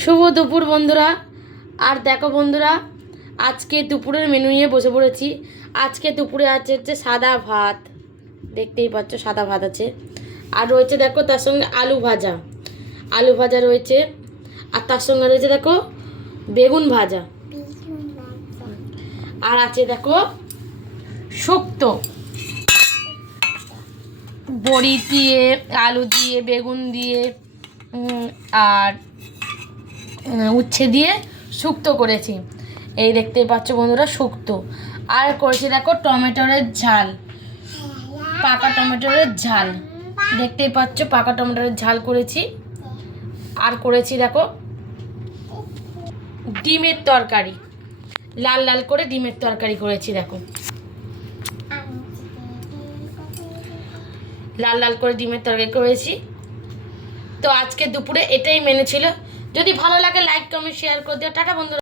শুভ দুপুর বন্ধুরা। আর দেখো বন্ধুরা, আজকে দুপুরের মেনু নিয়ে বসে পড়েছি। আজকে দুপুরে হচ্ছে সাদা ভাত, দেখতেই পাচ্ছ সাদা ভাত আছে। আর রয়েছে দেখো তার সঙ্গে আলু ভাজা রয়েছে। আর তার সঙ্গে রয়েছে দেখো বেগুন ভাজা। আর আছে দেখো শুক্তো, বড়ি দিয়ে, আলু দিয়ে, বেগুন দিয়ে, আর উচ্ছে দিয়ে শুক্তো করেছি। এই দেখতেই পাচ্ছ বন্ধুরা শুক্তো। আর করেছি দেখো টমেটোরের ঝাল, পাকা টমেটোরের ঝাল, দেখতেই পাচ্ছ পাকা টমেটোরের ঝাল করেছি। আর করেছি দেখো ডিমের তরকারি, লাল লাল করে ডিমের তরকারি করেছি। দেখো লাল লাল করে ডিমের তরকারি করেছি। তো আজকে দুপুরে এটাই মেনু ছিল। যদি ভালো লাগে লাইক কমেন্ট শেয়ার করে দিও। টাটা বন্ধুরা।